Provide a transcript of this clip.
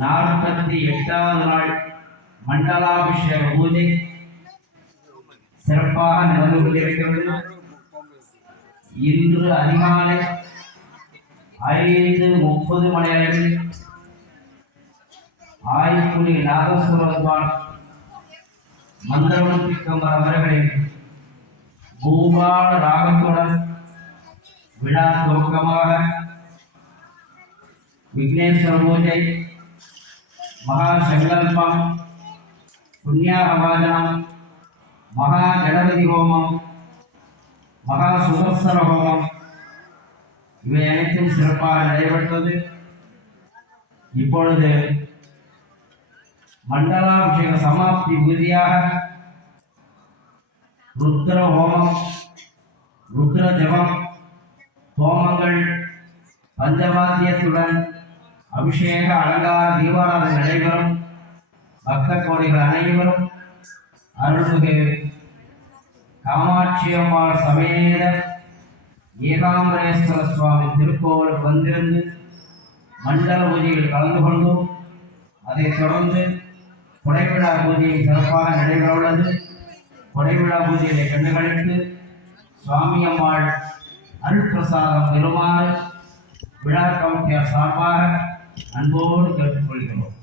நாற்பத்தி எட்டாவது நாள் மண்டலாபிஷேக பூஜை. சிறப்பாக நடந்து கொண்டிருக்கிறது. இன்று அதிகாலை ஐந்து முப்பது மணி அளவில் ஆய்க்குடி நாகசுரத்வான் மந்திரமூர்த்தி கம்பர் அவர்களின் பூபால ராகத்துடன் விழா துவக்கமாக விக்னேஸ்வர பூஜை மகா சங்கல்பம் புண்ணியாகவாதனம் மகா கணபதி ஹோமம் மகா சுதர்சன ஹோமம் இவை அனைத்தும் சிறப்பாக நடைபெற்றது. இப்பொழுது மண்டலாபிஷேக சமாப்தி உறுதியாக ருத்ர ஹோமம் ருத்ர ஜபம் ஹோமங்கள் பஞ்சவாத்தியத்துடன் அபிஷேக அலங்கார தீபாராதனை பக்த கோடிகள் அனைவரும் அருள்மிகு காமாட்சி அம்மாள் சமேத ஏகாம்பரேஸ்வர சுவாமி திருக்கோவிலுக்கு வந்திருந்து மண்டல பூஜையில் கலந்து கொண்டோம் அதைத் தொடர்ந்து கொடைவிழா பூஜையை சிறப்பாக நடைபெற உள்ளது கொடைவிழா பூஜையை கண்டுகளித்து சுவாமி அம்மாள் அருள்பிரசாதம் பெறுமாறு விழா கமிட்டியார் சார்பாக அன்போடு கேட்டுக்கொள்கிறோம்.